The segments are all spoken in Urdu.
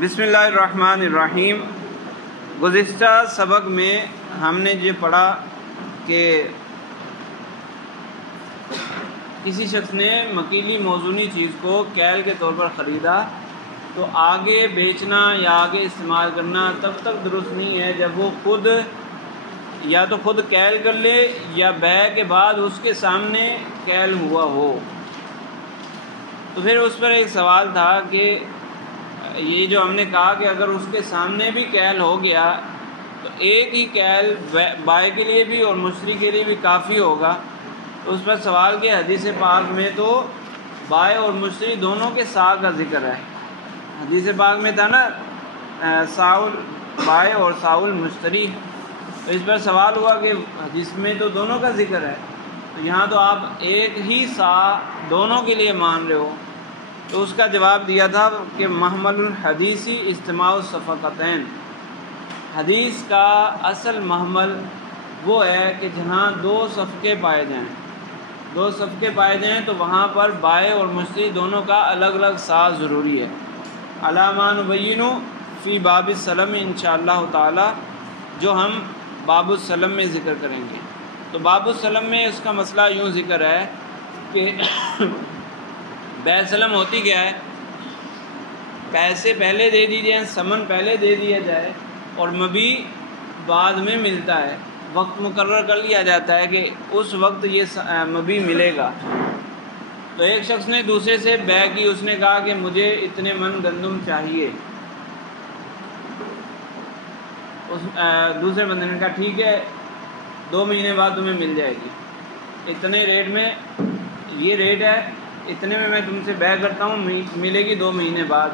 بسم اللہ الرحمن الرحیم۔ گزشتہ سبق میں ہم نے یہ پڑھا کہ کسی شخص نے مکیلی موزونی چیز کو کیل کے طور پر خریدا تو آگے بیچنا یا آگے استعمال کرنا تب تک درست نہیں ہے جب وہ خود یا تو خود کیل کر لے یا بیع کے بعد اس کے سامنے کیل ہوا ہو۔ تو پھر اس پر ایک سوال تھا کہ یہ جو ہم نے کہا کہ اگر اس کے سامنے بھی کیل ہو گیا تو ایک ہی کیل بائع کے لیے بھی اور مشتری کے لیے بھی کافی ہوگا۔ تو اس پر سوال کہ حدیث پاک میں تو بائع اور مشتری دونوں کے سا کا ذکر ہے۔ حدیث پاک میں تھا نا ساؤل بائع اور ساؤل مشتری، تو اس پر سوال ہوا کہ حدیث میں تو دونوں کا ذکر ہے، تو یہاں تو آپ ایک ہی سا دونوں کے لیے مان رہے ہو۔ تو اس کا جواب دیا تھا کہ محمل الحدیثی اجتماع الصفقتین، حدیث کا اصل محمل وہ ہے کہ جہاں دو صفقے پائے جائیں، دو صفقے پائے جائیں تو وہاں پر بائع اور مشتری دونوں کا الگ الگ سا ضروری ہے۔ علامہ نبین فی باب السلم انشاءاللہ تعالی، جو ہم باب السلم میں ذکر کریں گے۔ تو باب السلم میں اس کا مسئلہ یوں ذکر ہے کہ بیع سلم ہوتی کیا ہے؟ پیسے پہلے دے دیے جائیں، ثمن پہلے دے دیا جائے اور مبیع بعد میں ملتا ہے، وقت مقرر کر لیا جاتا ہے کہ اس وقت یہ مبیع ملے گا۔ تو ایک شخص نے دوسرے سے بیع کی، اس نے کہا کہ مجھے اتنے من گندم چاہیے، دوسرے بندے نے کہا ٹھیک ہے 2 مہینے بعد تمہیں مل جائے گی، اتنے ریٹ میں، یہ ریٹ ہے، اتنے میں تم سے بیع کرتا ہوں، ملے گی 2 مہینے بعد۔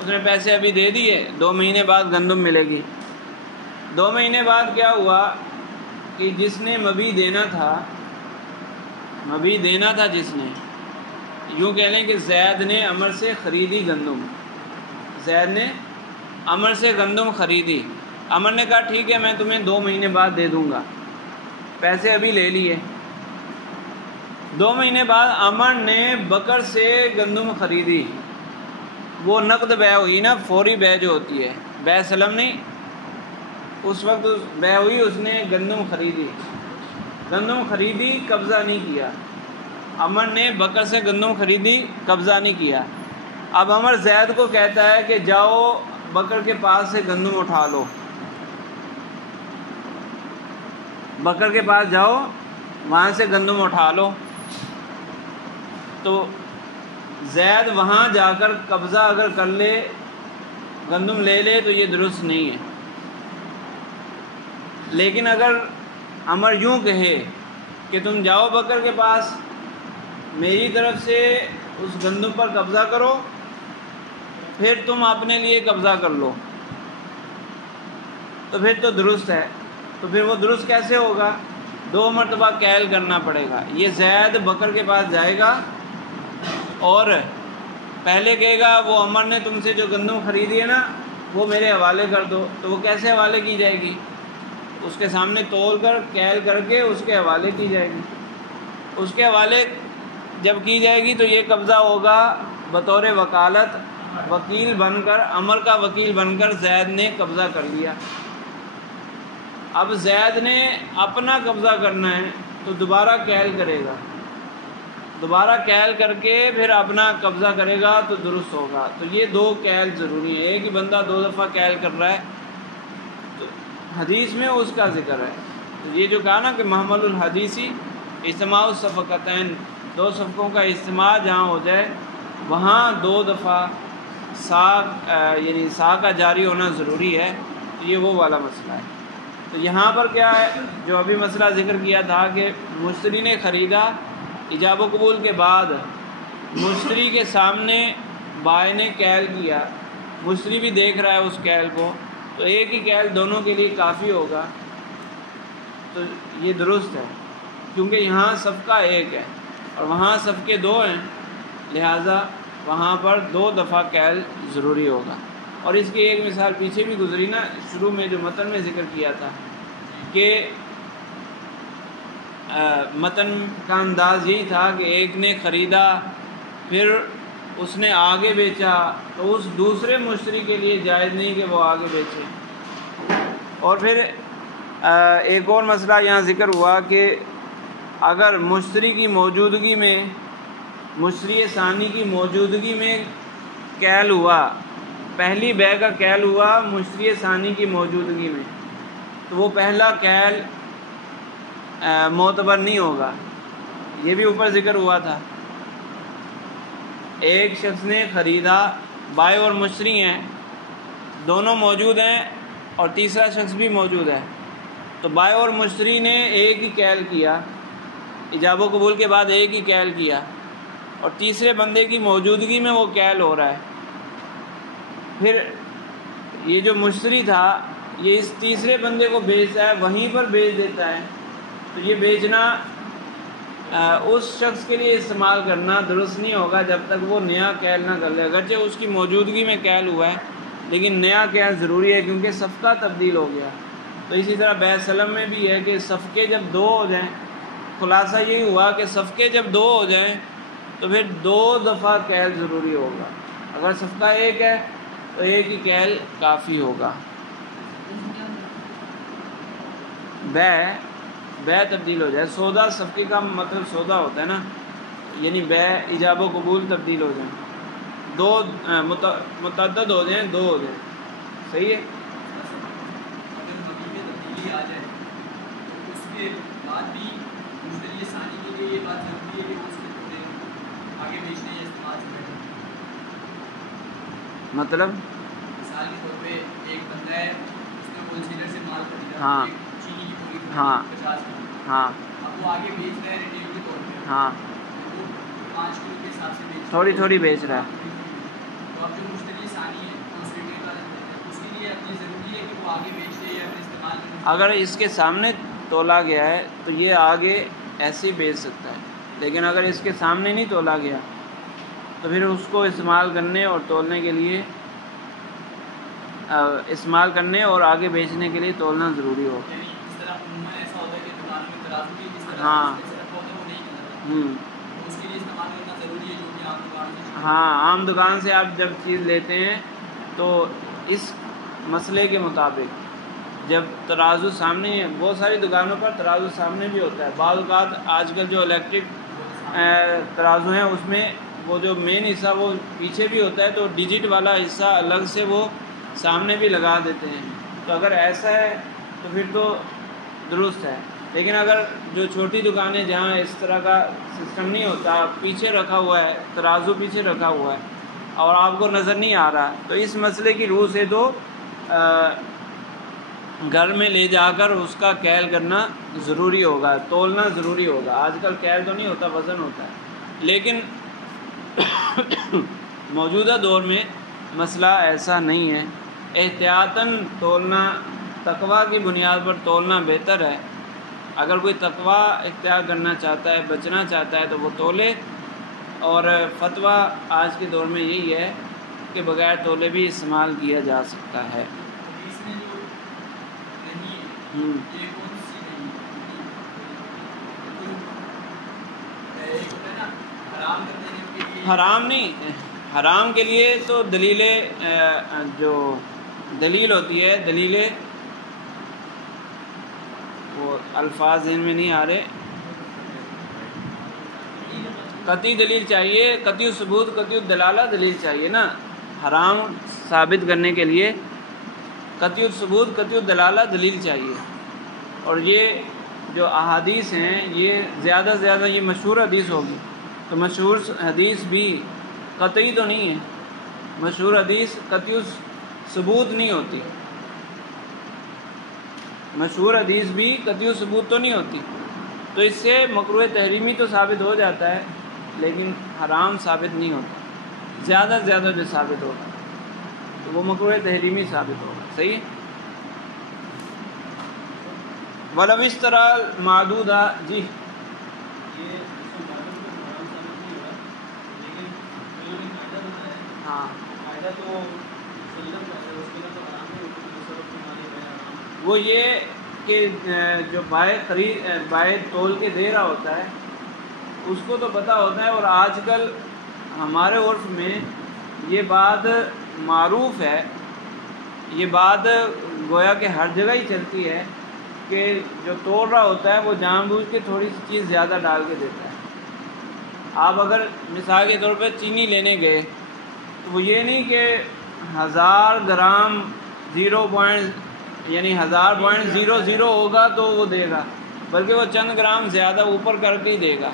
اس نے پیسے ابھی دے دیے، 2 مہینے بعد گندم ملے گی۔ 2 مہینے بعد کیا ہوا کہ جس نے مبیع دینا تھا جس نے، یوں کہہ لیں کہ زید نے عمر سے خریدی گندم، زید نے عمر سے گندم خریدی، عمر نے کہا ٹھیک ہے میں تمہیں 2 مہینے بعد دے دوں گا، پیسے ابھی لے لیے۔ 2 مہینے بعد عمر نے بکر سے گندم خریدی، وہ نقد بیع ہوئی نا، فوری بیع جو ہوتی ہے، بیع سلم نہیں، اس وقت بیع ہوئی، اس نے گندم خریدی، قبضہ نہیں کیا۔ عمر نے بکر سے گندم خریدی، قبضہ نہیں کیا۔ اب عمر زید کو کہتا ہے کہ جاؤ بکر کے پاس سے گندم اٹھا لو، بکر کے پاس جاؤ وہاں سے گندم اٹھا لو۔ تو زید وہاں جا کر قبضہ اگر کر لے، گندم لے لے تو یہ درست نہیں ہے۔ لیکن اگر عمر یوں کہے کہ تم جاؤ بکر کے پاس، میری طرف سے اس گندم پر قبضہ کرو، پھر تم اپنے لیے قبضہ کر لو، تو پھر تو درست ہے۔ تو پھر وہ درست کیسے ہوگا؟ 2 مرتبہ کیل کرنا پڑے گا۔ یہ زید بکر کے پاس جائے گا اور پہلے کہے گا وہ عمر نے تم سے جو گندم خریدی ہے نا وہ میرے حوالے کر دو، تو وہ کیسے حوالے کی جائے گی؟ اس کے سامنے تول کر کیل کر کے اس کے حوالے کی جائے گی۔ اس کے حوالے جب کی جائے گی تو یہ قبضہ ہوگا بطور وکالت، وکیل بن کر، عمر کا وکیل بن کر زید نے قبضہ کر لیا۔ اب زید نے اپنا قبضہ کرنا ہے تو دوبارہ کیل کرے گا، دوبارہ کیل کر کے پھر اپنا قبضہ کرے گا تو درست ہوگا۔ تو یہ 2 کیل ضروری ہے، ایک ہی بندہ 2 دفعہ کیل کر رہا ہے تو حدیث میں اس کا ذکر ہے۔ تو یہ جو کہا نا کہ محمل الحدیثی اجتماع الصفقتین، 2 صفقوں کا اجتماع جہاں ہو جائے وہاں 2 دفعہ یعنی سا کا جاری ہونا ضروری ہے۔ تو یہ وہ والا مسئلہ ہے۔ تو یہاں پر کیا ہے جو ابھی مسئلہ ذکر کیا تھا کہ مشتری نے خریدا، ایجاب و قبول کے بعد مشتری کے سامنے بائع نے کیل کیا، مشتری بھی دیکھ رہا ہے اس کیل کو، تو ایک ہی کیل دونوں کے لیے کافی ہوگا، تو یہ درست ہے کیونکہ یہاں صفقہ ایک ہے اور وہاں صفقے 2 ہیں، لہٰذا وہاں پر 2 دفعہ کیل ضروری ہوگا۔ اور اس کی ایک مثال پیچھے بھی گزری نا، شروع میں جو متن میں ذکر کیا تھا کہ متن کا انداز یہی تھا کہ ایک نے خریدا، پھر اس نے آگے بیچا تو اس دوسرے مشتری کے لیے جائز نہیں کہ وہ آگے بیچے۔ اور پھر ایک اور مسئلہ یہاں ذکر ہوا کہ اگر مشتری کی موجودگی میں، مشتری ثانی کی موجودگی میں کیل ہوا، پہلی بے کا کیل ہوا مشتری ثانی کی موجودگی میں، تو وہ پہلا کیل معتبر نہیں ہوگا۔ یہ بھی اوپر ذکر ہوا تھا۔ ایک شخص نے خریدا، بائع اور مشتری ہیں، دونوں موجود ہیں اور تیسرا شخص بھی موجود ہے، تو بائع اور مشتری نے ایک ہی کیل کیا، ایجاب و قبول کے بعد ایک ہی کیل کیا، اور تیسرے بندے کی موجودگی میں وہ کیل ہو رہا ہے۔ پھر یہ جو مشتری تھا یہ اس تیسرے بندے کو بیچتا ہے، وہیں پر بیچ دیتا ہے، تو یہ بیچنا اس شخص کے لیے استعمال کرنا درست نہیں ہوگا جب تک وہ نیا کیل نہ کر لے، اگرچہ اس کی موجودگی میں کیل ہوا ہے لیکن نیا کیل ضروری ہے کیونکہ صفقہ تبدیل ہو گیا۔ تو اسی طرح بیع سلم میں بھی ہے کہ صفقے جب دو ہو جائیں، خلاصہ یہی ہوا کہ صفقے جب دو ہو جائیں تو پھر دو دفعہ کیل ضروری ہوگا۔ اگر صفقہ ایک ہے تو ایک ہی کیل کافی ہوگا۔ بیع تبدیل ہو جائے، سودا صفقے کا مطلب سودا ہوتا ہے نا، یعنی بیع ایجاب و قبول تبدیل ہو جائیں، دو متعدد ہو جائیں، دو ہو جائیں، صحیح ہے۔ اگر مبیع میں تبدیلی آ جائے تو اس کے بعد بھی مشتری ثانی کے لیے یہ بات ضروری ہے کہ وہ اس کے آگے بیچنے یا استعمال سے پہلے، مطلب مثال کے طور پہ ایک بندہ ہے، اس نے ہول سیلر سے مال خریدا، ہاں ایک چینی کی پوری ہاں 50 کلو، ہاں اب وہ آگے بیچ رہا ہے ریٹیل کے طور پہ، ہاں وہ 5 کلو کے حساب سے بیچ رہا ہے، تھوڑی تھوڑی بیچ رہا ہے، تو اب جو مشتری ثانی ہے اس ریٹیل والا اس کے لیے اپنی ضروری ہے کہ وہ آگے بیچ دے یا پھر استعمال کرے۔ اگر اس کے سامنے تولا گیا ہے تو یہ آگے ایسے ہی بیچ سکتا ہے، لیکن اگر اس کے سامنے نہیں تولا گیا تو پھر اس کو استعمال کرنے اور تولنے کے لیے، استعمال کرنے اور آگے بیچنے کے لیے تولنا ضروری ہو۔ یعنی اس طرح عموماً ایسا ہوتا ہے کہ دکانوں میں ترازو بھی جس طرح ہاں ایسا رکھا ہوتا ہے وہ نہیں کرتا، اس کے لیے استعمال کرنا ضروری ہے جو کہ عام دکان سے۔ ہاں، عام دکان سے آپ جب چیز لیتے ہیں تو اس مسئلے کے مطابق جب ترازو سامنے، بہت ساری دکانوں پر ترازو سامنے بھی ہوتا ہے، بعض اوقات آج کل جو الیکٹرک ترازو ہیں اس میں وہ جو مین حصہ وہ پیچھے بھی ہوتا ہے، تو ڈیجٹ والا حصہ الگ سے وہ سامنے بھی لگا دیتے ہیں، تو اگر ایسا ہے تو پھر تو درست ہے۔ لیکن اگر جو چھوٹی دکانیں جہاں اس طرح کا سسٹم نہیں ہوتا، پیچھے رکھا ہوا ہے ترازو، پیچھے رکھا ہوا ہے اور آپ کو نظر نہیں آ رہا، تو اس مسئلے کی روح سے تو گھر میں لے جا کر اس کا کیل کرنا ضروری ہوگا، تولنا ضروری ہوگا۔ آج کل کیل تو نہیں ہوتا، وزن ہوتا ہے، لیکن موجودہ دور میں مسئلہ ایسا نہیں ہے، احتیاطاً تولنا، تقویٰ کی بنیاد پر تولنا بہتر ہے۔ اگر کوئی تقویٰ اختیار کرنا چاہتا ہے، بچنا چاہتا ہے تو وہ تولے، اور فتویٰ آج کے دور میں یہی ہے کہ بغیر تولے بھی استعمال کیا جا سکتا ہے۔ اس میں جو نہیں ہے یہ کون سی نہیں ہے، ایک ہوتا ہے نا حرام کر دینے کے لیے، حرام نہیں، حرام کے لیے تو دلیل، جو دلیل ہوتی ہے، دلیل وہ الفاظ ذہن میں نہیں آ رہے، قطعی دلیل چاہیے، قطعی ثبوت، قطعی دلالہ دلیل چاہیے نا، حرام ثابت کرنے کے لیے قطعی ثبوت، قطعی دلالہ دلیل چاہیے۔ اور یہ جو احادیث ہیں یہ زیادہ سے زیادہ یہ مشہور حدیث ہوگی، تو مشہور حدیث بھی قطعی تو نہیں ہے، مشہور حدیث قطعی ثبوت نہیں ہوتی، مشہور حدیث بھی قطعی ثبوت تو نہیں ہوتی، تو اس سے مکروہ تحریمی تو ثابت ہو جاتا ہے لیکن حرام ثابت نہیں ہوتا، زیادہ سے زیادہ جو ثابت ہوگا تو وہ مکروہ تحریمی ثابت ہوگا، صحیح۔ وَلَوِ اشْتَرَى مَعْدُودًا، جی ہاں، وہ یہ کہ جو بائع تول کے دے رہا ہوتا ہے اس کو تو پتہ ہوتا ہے، اور آج کل ہمارے عرف میں یہ بات معروف ہے، یہ بات گویا کہ ہر جگہ ہی چلتی ہے کہ جو توڑ رہا ہوتا ہے وہ جان بوجھ کے تھوڑی سی چیز زیادہ ڈال کے دیتا ہے۔ آپ اگر مثال کے طور پہ چینی لینے گئے تو وہ یہ نہیں کہ 1000 گرام 1000.00 ہوگا تو وہ دے گا، بلکہ وہ چند گرام زیادہ اوپر کر کے ہی دے گا۔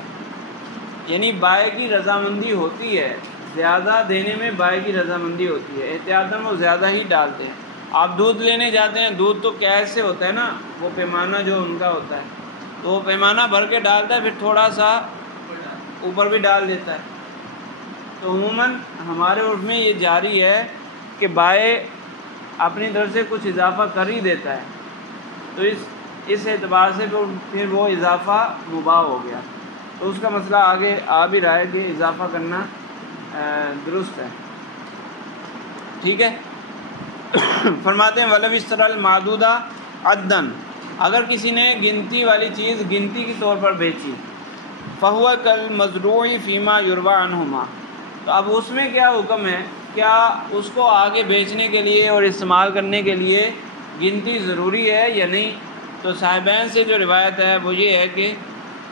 یعنی بائع کی رضامندی ہوتی ہے، زیادہ دینے میں بائع کی رضامندی ہوتی ہے، احتیاطاً وہ زیادہ ہی ڈالتے ہیں۔ آپ دودھ لینے جاتے ہیں، دودھ تو کیس سے ہوتا ہے نا، وہ پیمانہ جو ان کا ہوتا ہے، تو وہ پیمانہ بھر کے ڈالتا ہے، پھر تھوڑا سا اوپر بھی ڈال دیتا ہے۔ تو عموماً ہمارے عرف میں یہ جاری ہے کہ بائع اپنی طرف سے کچھ اضافہ کر ہی دیتا ہے، تو اس اعتبار سے پھر وہ اضافہ مباح ہو گیا۔ تو اس کا مسئلہ آگے آ بھی رہا ہے کہ اضافہ کرنا درست ہے، ٹھیک ہے۔ فرماتے ہیں وَلَوِ اشْتَرَى الْمَعْدُودَ عَدًّا، اگر کسی نے گنتی والی چیز گنتی کے طور پر بیچی، فَهُوَ كَالْمَزْرُوعِ فِيمَا يُرْوَى عَنْهُمَا، تو اب اس میں کیا حکم ہے؟ کیا اس کو آگے بیچنے کے لیے اور استعمال کرنے کے لیے گنتی ضروری ہے یا نہیں؟ تو صاحبین سے جو روایت ہے وہ یہ ہے کہ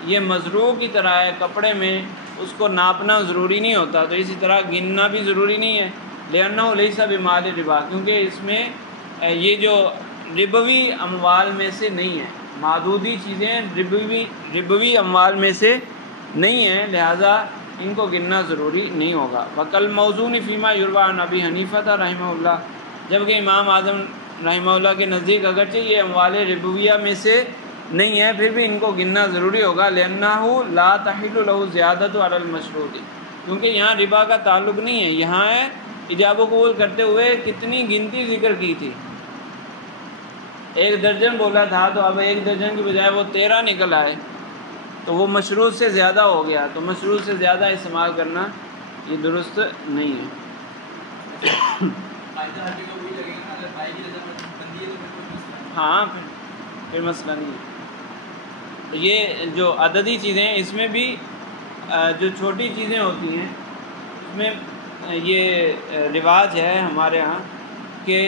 یہ مزروع کی طرح ہے، کپڑے میں اس کو ناپنا ضروری نہیں ہوتا، تو اسی طرح گننا بھی ضروری نہیں ہے، لِأَنَّهُ لَيْسَ بِمَالِ رِبا، کیونکہ اس میں یہ جو ربوی اموال میں سے نہیں ہے، معدودی چیزیں ربوی اموال میں سے نہیں ہیں، لہذا ان کو گننا ضروری نہیں ہوگا۔ وَكَالْمَوْزُونِ فِيمَا يُرْوَى عَنْ أَبِي حَنِيفَةَ رحمہ اللہ، جبکہ امام اعظم رحمہ اللہ کے نزدیک اگرچہ یہ اموال ربویہ میں سے نہیں ہے، پھر بھی ان کو گننا ضروری ہوگا، لِأَنَّهُ لَا تَحِلُّ لَهُ زِيَادَةُ عَلَى الْمَشْرُوطِ، کیونکہ یہاں ربا کا تعلق نہیں ہے، یہاں ہے ایجاب و قبول کرتے ہوئے کتنی گنتی ذکر کی تھی، 1 درجن بولا تھا، تو اب 1 درجن کی بجائے وہ 13 نکل آئے، تو وہ مشروط سے زیادہ ہو گیا، تو مشروط سے زیادہ استعمال کرنا یہ درست نہیں ہے۔ ہاں پھر مسئلہ نہیں ہے۔ یہ جو عددی چیزیں ہیں اس میں بھی جو چھوٹی چیزیں ہوتی ہیں اس میں یہ رواج ہے ہمارے ہاں کہ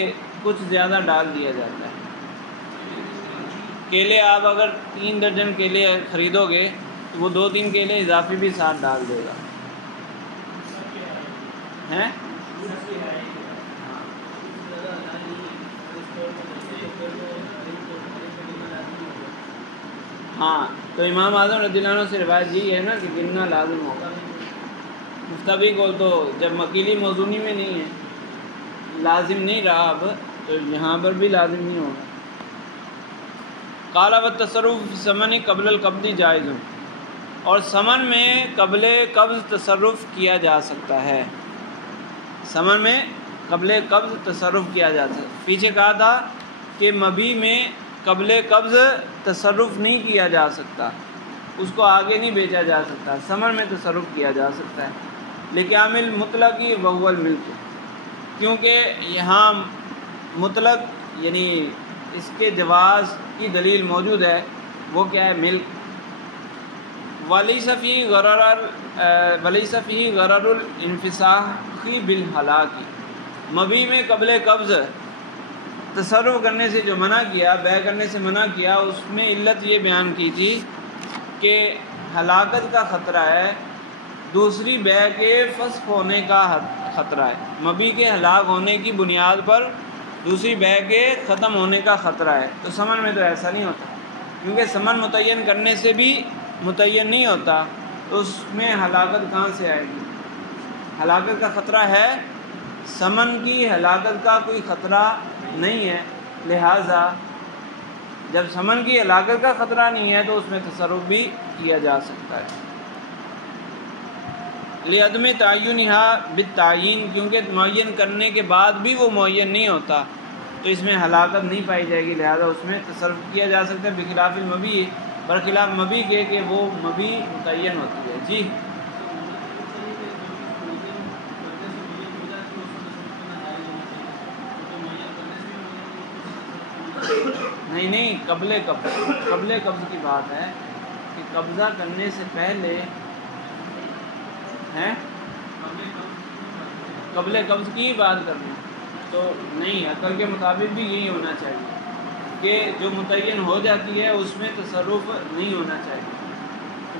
کچھ زیادہ ڈال دیا جاتا ہے۔ کیلے آپ اگر 3 درجن کیلے خریدو گے تو وہ 2-3 کیلے اضافی بھی ساتھ ڈال دے گا، ہیں؟ ہاں، تو امام اعظم رضی اللہ عنہ سے روایت یہی ہے نا کہ گننا لازم ہوگا۔ مفتوی کو تو جب مکیلی موزونی میں نہیں ہے، لازم نہیں رہا اب، تو یہاں پر بھی لازم نہیں ہوگا۔ قال والتصرف فی الثمن قبل القبض جائز، اور ثمن میں قبل قبض تصرف کیا جا سکتا ہے، ثمن میں قبل قبض تصرف کیا جا سکتا ہے۔ پیچھے کہا تھا کہ مبیع میں قبل قبض تصرف نہیں کیا جا سکتا، اس کو آگے نہیں بیچا جا سکتا، ثمن میں تصرف کیا جا سکتا ہے۔ لِکَامِلِ مطلقی وَهُوَ الْمِلْکُ، کیونکہ یہاں مطلق یعنی اس کے جواز کی دلیل موجود ہے، وہ کیا ہے؟ ملک۔ وَلَيْسَ فِيهِ غَرَرُ الْانْفِسَاخِ بِالْحَلَاقِ، مبیع میں قبل قبض تصرف کرنے سے جو منع کیا، بیع کرنے سے منع کیا، اس میں علت یہ بیان کی تھی کہ ہلاکت کا خطرہ ہے، دوسری بیع کے فسخ ہونے کا خطرہ ہے، مبیع کے ہلاک ہونے کی بنیاد پر دوسری بیع کے ختم ہونے کا خطرہ ہے۔ تو ثمن میں تو ایسا نہیں ہوتا، کیونکہ ثمن متعین کرنے سے بھی متعین نہیں ہوتا، تو اس میں ہلاکت کہاں سے آئے گی؟ ہلاکت کا خطرہ ہے، ثمن کی ہلاکت کا کوئی خطرہ نہیں ہے، لہٰذا جب ثمن کی ہلاکت کا خطرہ نہیں ہے تو اس میں تصرف بھی کیا جا سکتا ہے۔ لِعَدْمِ تَعَيُّنِهَا بِالتَّعْيِين، کیونکہ معین کرنے کے بعد بھی وہ معین نہیں ہوتا، تو اس میں ہلاکت نہیں پائی جائے گی، لہذا اس میں تصرف کیا جا سکتا ہے، بخلاف المبیع، برخلاف مبیع کے کہ وہ مبیع متعین ہوتی ہے۔ جی نہیں، قبل قبض کی بات ہے کہ قبضہ کرنے سے پہلے ہیں، قبل قبض کی بات کرنی تو نہیں، عقل کے مطابق بھی یہی ہونا چاہیے کہ جو متعین ہو جاتی ہے اس میں تصرف نہیں ہونا چاہیے.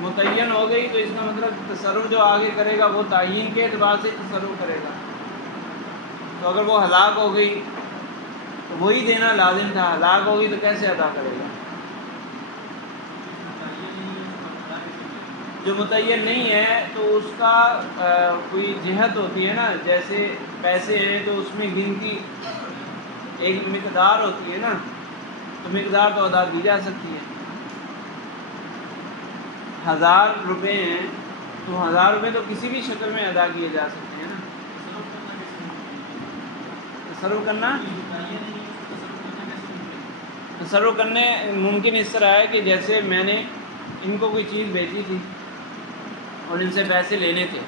متعین ہو گئی تو اس کا مطلب تصرف جو آگے کرے گا وہ تعین کے اعتبار سے تصرف کرے گا. تو اگر وہ ہلاک ہو گئی تو وہی دینا لازم تھا، ہلاک ہو گئی تو کیسے ادا کرے گا؟ جو متعین نہیں ہے تو اس کا کوئی جہت ہوتی ہے نا، جیسے پیسے ہیں تو اس میں گنتی ایک مقدار ہوتی ہے نا، تو مقدار تو ادا کی جا سکتی ہے. 1000 روپے ہیں تو 1000 روپے تو کسی بھی شکل میں ادا کیے جا سکتے ہیں نا. تصرف کرنے ممکن اس طرح ہے کہ جیسے میں نے ان کو کوئی چیز بیچی تھی اور ان سے پیسے لینے تھے،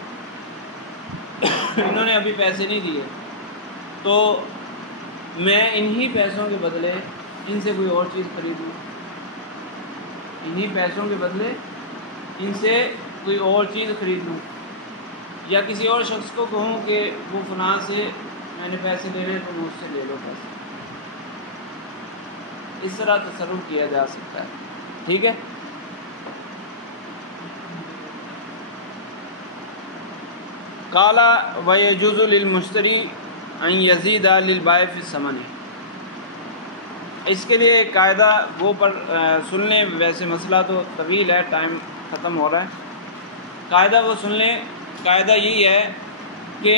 انہوں نے ابھی پیسے نہیں دیے، تو میں انہی پیسوں کے بدلے ان سے کوئی اور چیز خریدوں، انہی پیسوں کے بدلے ان سے کوئی اور چیز خرید لوں، یا کسی اور شخص کو کہوں کہ وہ فلاں سے میں نے پیسے لینے تو مجھ سے لے لو پیسے. اس طرح تصرف کیا جا سکتا ہے. ٹھیک ہے. قال ويجوز للمشتری ان يزيد للبائع في الثمن. اس کے لیے ایک قاعدہ وہ پر سن لیں، ویسے مسئلہ تو طویل ہے، ٹائم ختم ہو رہا ہے. قاعدہ وہ سن لیں. قاعدہ یہی ہے کہ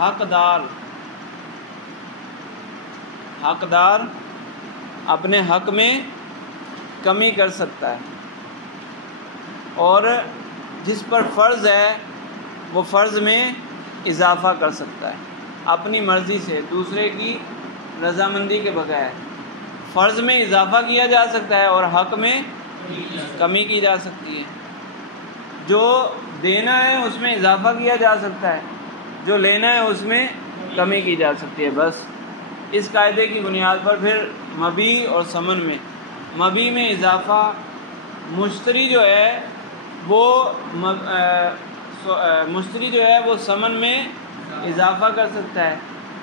حقدار اپنے حق میں کمی کر سکتا ہے، اور جس پر فرض ہے وہ فرض میں اضافہ کر سکتا ہے اپنی مرضی سے، دوسرے کی رضامندی کے بغیر. فرض میں اضافہ کیا جا سکتا ہے اور حق میں کمی کی جا سکتی ہے. جو دینا ہے اس میں اضافہ کیا جا سکتا ہے، جو لینا ہے اس میں کمی کی جا سکتی ہے. بس اس قاعدے کی بنیاد پر پھر مبیع اور ثمن میں، مبیع میں اضافہ، مشتری جو ہے وہ ثمن میں اضافہ کر سکتا ہے،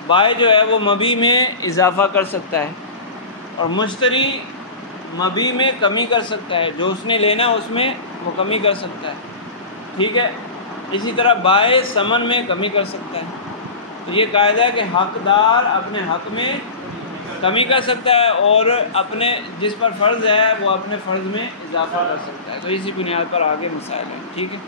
بائع جو ہے وہ مبیع میں اضافہ کر سکتا ہے، اور مشتری مبیع میں کمی کر سکتا ہے، جو اس نے لینا اس میں وہ کمی کر سکتا ہے. ٹھیک ہے. اسی طرح بائع ثمن میں کمی کر سکتا ہے. تو یہ قاعدہ ہے کہ حقدار اپنے حق میں کمی کر سکتا ہے اور اپنے جس پر فرض ہے وہ اپنے فرض میں اضافہ کر سکتا ہے. تو اسی بنیاد پر آگے مسائل ہیں. ٹھیک ہے.